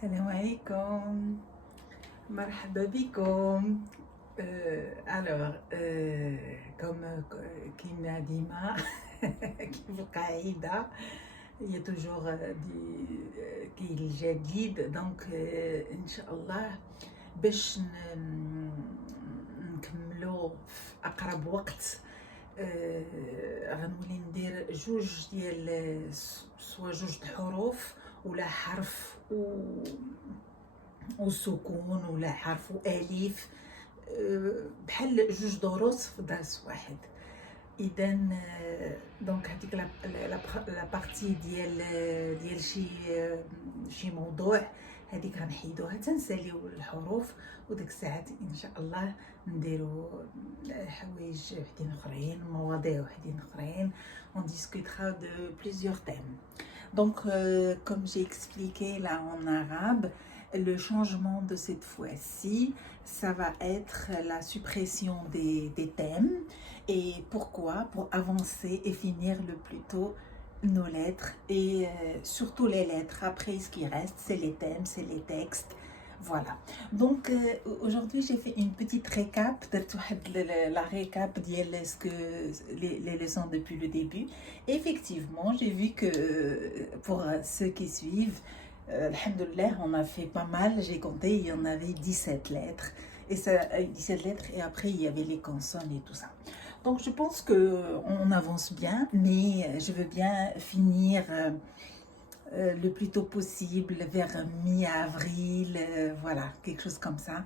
Salam alaikum, marhaba bikoum. Comme Kina Dima, Qaïda, il y a toujours qui جديد donc إن شاء الله باش نكملو في أقرب وقت. غنولي ندير جوج ديال سوا جوج د حروف ولا حرف وسكون ولا حرف والف، بحال جوج دروس في درس واحد. اذا دونك هذيك لا بارتي ديال شي موضوع هذيك غنحيدوها تنساليو الحروف، وديك الساعات ان شاء الله نديرو حوايج وحدين اخرين، مواضيع وحدين اخرين. On discutera de plusieurs thèmes. Donc, comme j'ai expliqué là en arabe, le changement de cette fois-ci, ça va être la suppression des thèmes. Et pourquoi? Pour avancer et finir le plus tôt nos lettres et surtout les lettres. Après, ce qui reste, c'est les thèmes, c'est les textes. Voilà. Donc, aujourd'hui, j'ai fait une petite récap, la récap les leçons depuis le début. Effectivement, j'ai vu que pour ceux qui suivent, alhamdoulilah, on a fait pas mal. J'ai compté, il y en avait 17 lettres. Et ça, 17 lettres, et après, il y avait les consonnes et tout ça. Donc, je pense qu'on avance bien, mais je veux bien finir le plus tôt possible, vers mi-avril, voilà, quelque chose comme ça.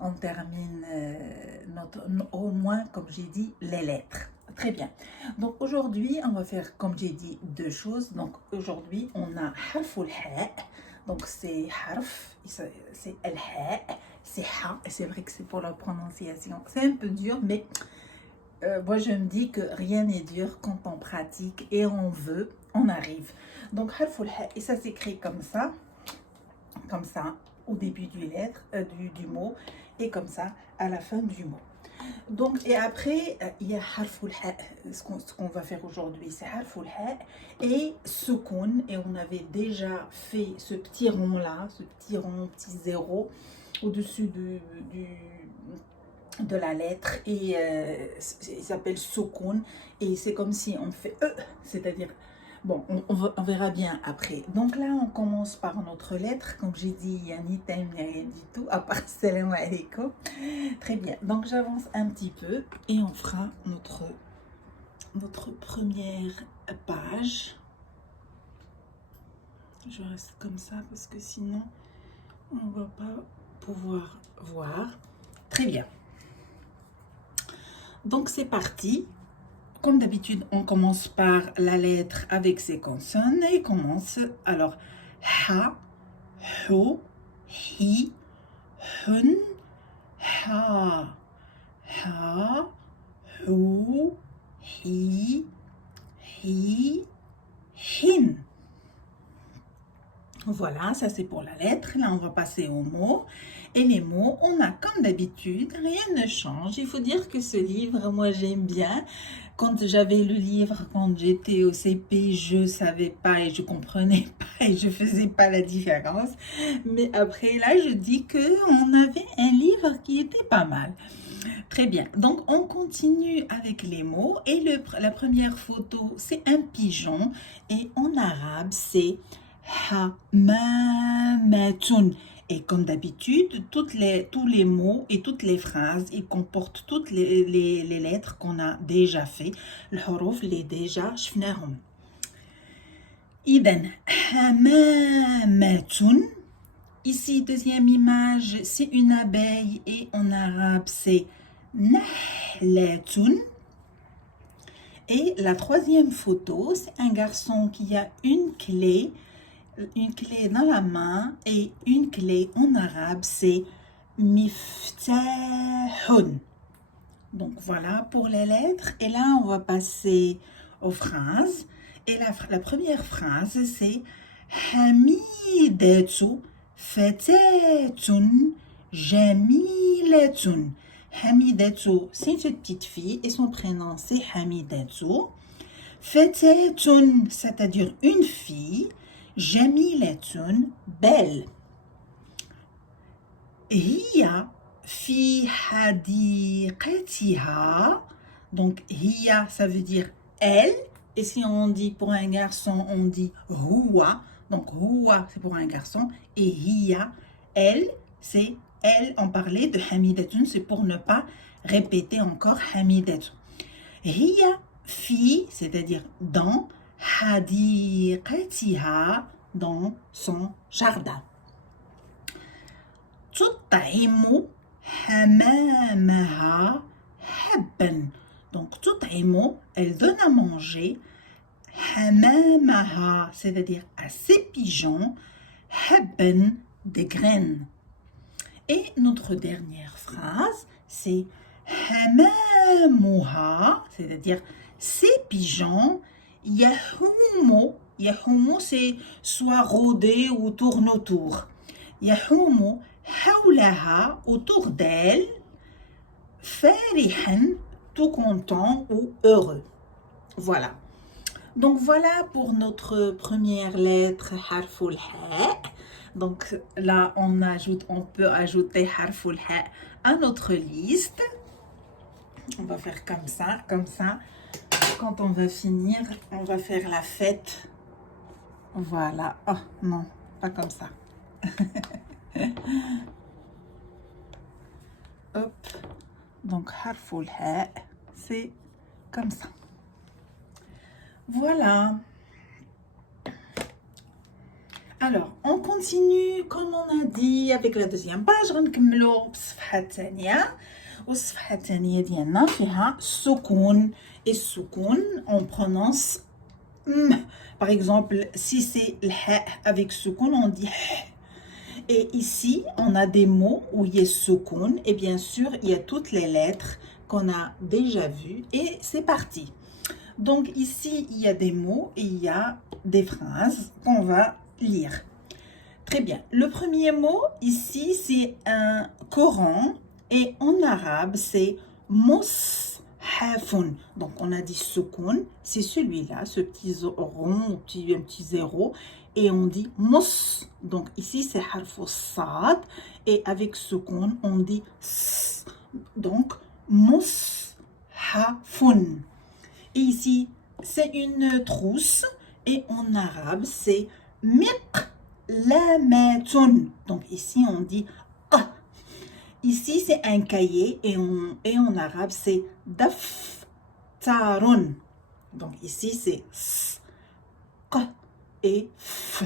On termine au moins, comme j'ai dit, les lettres. Très bien. Donc aujourd'hui, on va faire, comme j'ai dit, deux choses. Donc aujourd'hui, on a harful ha. Donc c'est harf, c'est el ha, c'est ha. Et c'est vrai que c'est pour la prononciation. C'est un peu dur, mais moi je me dis que rien n'est dur quand on pratique et on veut, on arrive. Donc harful ha, et ça s'écrit comme ça au début du mot, et comme ça à la fin du mot. Donc, et après, il y a harful ha. Ce qu'on va faire aujourd'hui, c'est harful ha et sukun. Et on avait déjà fait ce petit rond là, ce petit rond, petit zéro au-dessus de la lettre, et il s'appelle sukun, et c'est comme si on fait c'est-à-dire, bon, on verra bien après. Donc là, on commence par notre lettre. Comme j'ai dit, il n'y a ni thème, ni rien du tout, à part salam alaikum. Très bien. Donc j'avance un petit peu et on fera notre première page. Je reste comme ça parce que sinon, on ne va pas pouvoir voir. Très bien. Donc c'est parti. Comme d'habitude, on commence par la lettre avec ses consonnes et commence. Alors, ha, ho, hi, hun, ha, ha, hu, hi, hin. Voilà, ça c'est pour la lettre. Là, on va passer aux mots. Et les mots, on a comme d'habitude, rien ne change. Il faut dire que ce livre, moi j'aime bien. Quand j'avais le livre, quand j'étais au CP, je savais pas et je comprenais pas et je faisais pas la différence. Mais après, là, je dis qu'on avait un livre qui était pas mal. Très bien. Donc, on continue avec les mots. Et la première photo, c'est un pigeon. Et en arabe, c'est hamamatun. Et comme d'habitude, tous les mots et toutes les phrases, ils comportent toutes les lettres qu'on a déjà fait. Le huruf, les déjà, شفناهم. إذن hamamatun. Ici, deuxième image, c'est une abeille et en arabe, c'est nahlatun. Et la troisième photo, c'est un garçon qui a une clé dans la main, et une clé en arabe, c'est miftahun. Donc voilà pour les lettres. Et là, on va passer aux phrases. Et la première phrase, c'est Hamidatu fatatun jamilatun. Hamidatu, c'est une petite fille et son prénom, c'est Hamidatu. Fatatun, c'est-à-dire une fille. Jamilatun, belle. هي في حديقتها. Donc, hiya, ça veut dire elle. Et si on dit pour un garçon, on dit huwa. Donc, huwa, c'est pour un garçon. Et hiya, elle, c'est elle. On parlait de hamidatun, c'est pour ne pas répéter encore hamidatun. Hiya, fi, c'est-à-dire dans hadiqatiha, dans son jardin. تطعم حمامها حبا. Donc تطعم, elle donne à manger حمامها, c'est-à-dire à ses pigeons, حبا, des graines. Et notre dernière phrase, c'est حمامها, c'est-à-dire ces pigeons, يحوم. يحوم, c'est soit rôder ou tourne autour. يحوم حولها, autour d'elle, فرحا, tout content ou heureux. Voilà. Donc voilà pour notre première lettre, harful ha. Donc là, on peut ajouter harful ha à notre liste. On va faire comme ça, comme ça. Quand on va finir, on va faire la fête. Voilà. Oh non, pas comme ça. Hop. Donc harful ha, c'est comme ça. Voilà. Alors, on continue comme on a dit avec la deuxième page. غنكملو بالصفحة الثانية. والصفحة الثانية ديالنا فيها السكون. Et السكون, on prononce Par exemple, si c'est le ha avec soukoun, on dit h. Et ici, on a des mots où il y a soukoun. Et bien sûr, il y a toutes les lettres qu'on a déjà vues. Et c'est parti. Donc ici, il y a des mots et il y a des phrases qu'on va lire. Très bien. Le premier mot, ici, c'est un Coran. Et en arabe, c'est mushafun. Donc, on a dit soukoun. C'est celui-là, ce petit rond, un petit zéro. Et on dit mus. Donc, ici, c'est harfou sad. Et avec soukoun, on dit s. Donc, mushafun. Et ici, c'est une trousse. Et en arabe, c'est miqlamatun. Donc, ici, on dit ah. Ici, c'est un cahier. Et en arabe, c'est daftarun. Donc, ici, c'est s, q et f.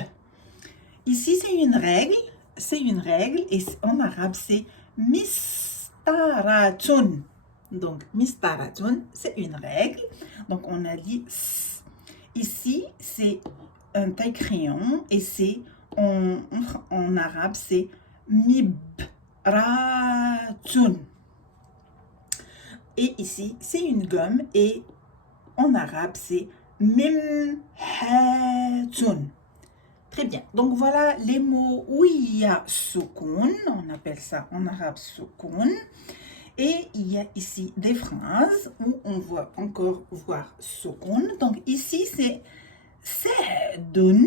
Ici, c'est une règle. C'est une règle. Et en arabe, c'est mistaratun. Donc, mistaratun, c'est une règle. Donc, on a dit s. Ici, c'est un taille-crayon. Et c'est, en arabe, c'est mibratun. Et ici, c'est une gomme. Et en arabe, c'est mimhatun. Très bien. Donc, voilà les mots où il y a soukoun. On appelle ça en arabe soukoun. Et il y a ici des phrases où on va encore voir soukoun. Donc, ici, c'est Sa'dun,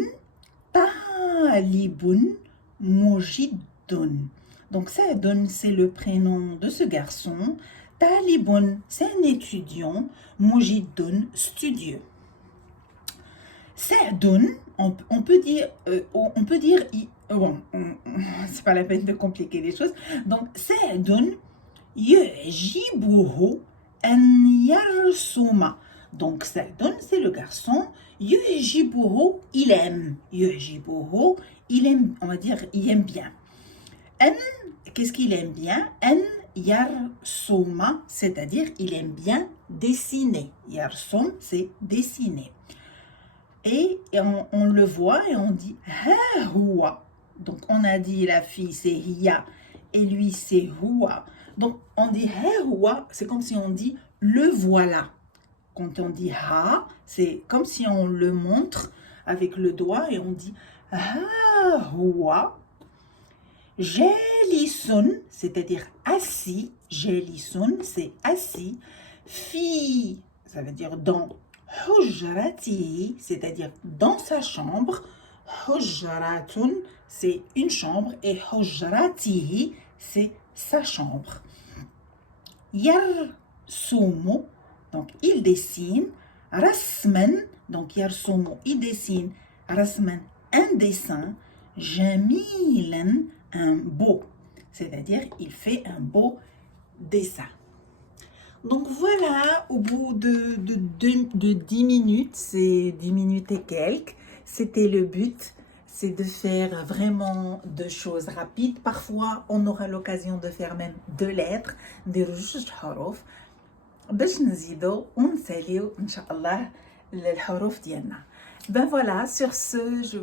Talibun, Mujidun. Donc, Sa'dun, c'est le prénom de ce garçon. Talibun, c'est un étudiant. Mujidun, studieux. Sa'dun, on peut dire, bon, c'est pas la peine de compliquer les choses. Donc, Sa'dun, yu'jibuhu an yarsuma. Donc, Sa'dun, c'est le garçon. Yu'jibuhu, il aime. Yu'jibuhu, il aime, on va dire, il aime bien. An, qu'est-ce qu'il aime bien? An yarsuma, c'est-à-dire, il aime bien dessiner. Yarsum, c'est dessiner. Et on le voit et on dit ha huwa. Donc, on a dit la fille, c'est hiya. Et lui, c'est huwa. Donc, on dit ha huwa, c'est comme si on dit le voilà. Quand on dit ha, c'est comme si on le montre avec le doigt et on dit ha huwa. Jalisun, c'est-à-dire assis. Jalisun, c'est assis. Fi, ça veut dire dans. Hujrati, c'est-à-dire dans sa chambre. Hujratun, c'est une chambre. Et hujratihi, c'est sa chambre. يرسم, donc il dessine. رسما, donc يرسم, il dessine. رسما, un dessin. جميلا, un beau, c'est-à-dire il fait un beau dessin. Donc voilà, au bout de 10 minutes, c'est 10 minutes et quelques, c'était le but, c'est de faire vraiment deux choses rapides. Parfois, on aura l'occasion de faire même deux lettres, des جوج حروف باش نزيدو ونساليو ان شاء الله الحروف ديالنا. Ben voilà, sur ce, je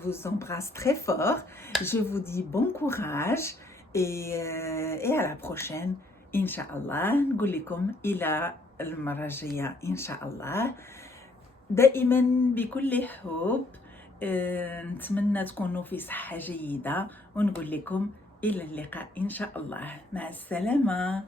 vous embrasse très fort. Je vous dis bon courage et à la prochaine. Inch'Allah. نقول لكم إلى المرة الجاية إن شاء الله. دائما بكل حب. نتمنى تكونوا في صحة جيدة ونقول لكم إلى اللقاء إن شاء الله. مع السلامة.